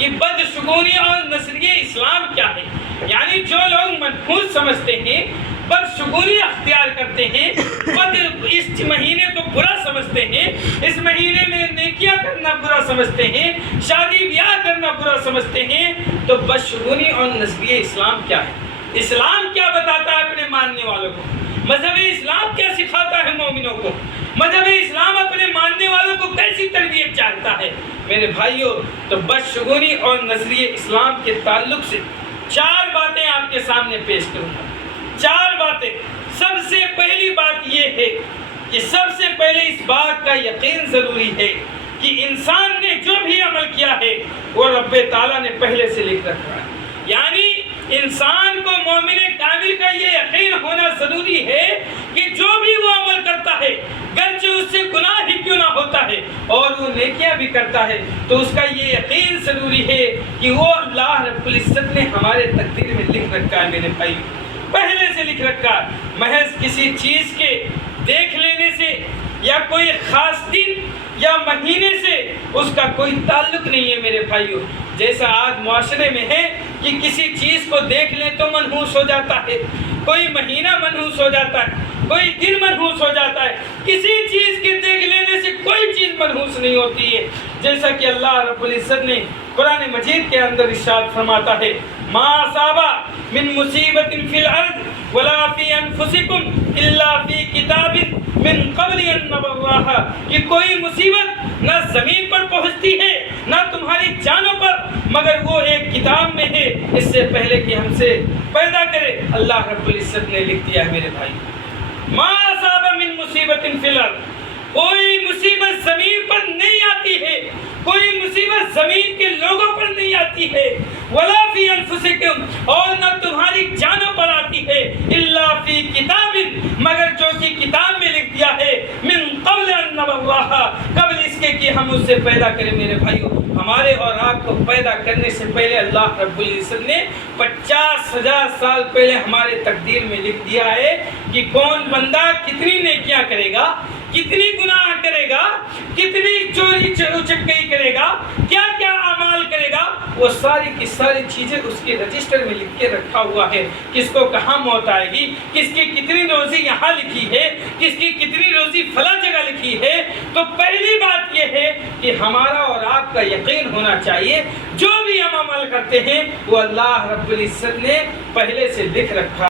کہ بدشگونی اور نظریہ اسلام کیا ہے. یعنی جو لوگ منحوس سمجھتے ہیں، بدشگونی اختیار کرتے ہیں، اس مہینے کو برا سمجھتے ہیں، اس مہینے میں نیکیاں کرنا برا سمجھتے ہیں، شادی بیاہ کرنا برا سمجھتے ہیں، تو بدشگونی اور نظریہ اسلام کیا ہے؟ اسلام کیا بتاتا ہے اپنے ماننے والوں کو؟ مذہب اسلام کیا سکھاتا ہے مومنوں کو؟ مذہب اسلام اپنے ماننے والوں کو کیسی تربیت چاہتا ہے؟ میرے بھائیوں، تو بدشگونی اور نظریہ اسلام کے تعلق سے 4 باتیں آپ کے سامنے پیش کروں گا. 4 باتیں. سب سے پہلی بات یہ ہے کہ سب سے پہلے اس بات کا یقین ضروری ہے کہ انسان نے جو بھی عمل کیا ہے وہ رب تعالیٰ نے پہلے سے لکھ رکھا ہے. یعنی انسان کو مومن کامل کا یہ یقین ہونا ضروری ہے کہ جو بھی وہ عمل کرتا ہے، گرچہ اس سے گناہ ہی کیوں نہ ہوتا ہے اور وہ نیکیاں بھی کرتا ہے، تو اس کا یہ یقین ضروری ہے کہ وہ اللہ رب العزت نے ہمارے تقدیر میں لکھ رکھا ہے. میرے بھائی، پہلے سے لکھ رکھا ہے. محض کسی چیز کے دیکھ لینے سے یا کوئی خاص دن یا مہینے سے اس کا کوئی تعلق نہیں ہے. میرے بھائیوں، جیسا آج معاشرے میں ہے کہ کسی چیز کو دیکھ لیں تو منحوس ہو جاتا ہے، کوئی مہینہ منحوس ہو جاتا ہے، کوئی دن منحوس ہو جاتا ہے. کسی چیز کے دیکھ لینے سے کوئی چیز منحوس نہیں ہوتی ہے. جیسا کہ اللہ رب العزت نے قرآن مجید کے اندر ارشاد فرماتا ہے: ما اصاب من مصیبت فی الارض ولا فی انفسکم الا فی کتاب من قبل ان نبرأها. کہ کوئی مصیبت نہ زمین پر پہنچتی ہے نہ تمہاری جانوں پر، مگر وہ ایک کتاب میں ہے اس سے پہلے کہ ہم سے پیدا کرے. اللہ رب العزت نے لکھ دیا ہے. میرے بھائی، ما اصاب من مصیبت فی الارض، کوئی مصیبت زمین پر نہیں آتی ہے، کوئی مصیبت زمین کے لوگوں پر نہیں آتی ہے، ولا فی انفسکم، اور نہ تمہاری جانوں پر آتی ہے، الا فی کتاب، مگر جو کہ کتاب میں لکھ دیا ہے، من قبل ان نبرأها، قبل اس کے کہ ہم اس سے پیدا کریں. میرے بھائیوں، ہمارے اور آپ کو پیدا کرنے سے پہلے اللہ رب العزت نے 50,000 سال پہلے ہمارے تقدیر میں لکھ دیا ہے کہ کون بندہ کتنی نیکیاں کرے گا، کتنی گناہ کرے گا، کتنی چوری چکئی کرے گا، کیا کیا اعمال کرے گا. وہ ساری کی ساری چیزیں اس کے رجسٹر میں لکھ کے رکھا ہوا ہے. کس کو کہاں موت آئے گی، کس کی کتنی روزی یہاں لکھی ہے، کس کی کتنی روزی فلاں جگہ لکھی ہے. تو پہلی بات یہ ہے کہ ہمارا اور آپ کا یقین ہونا چاہیے جو بھی ہم عمل کرتے ہیں وہ اللہ رب العزت نے پہلے سے لکھ رکھا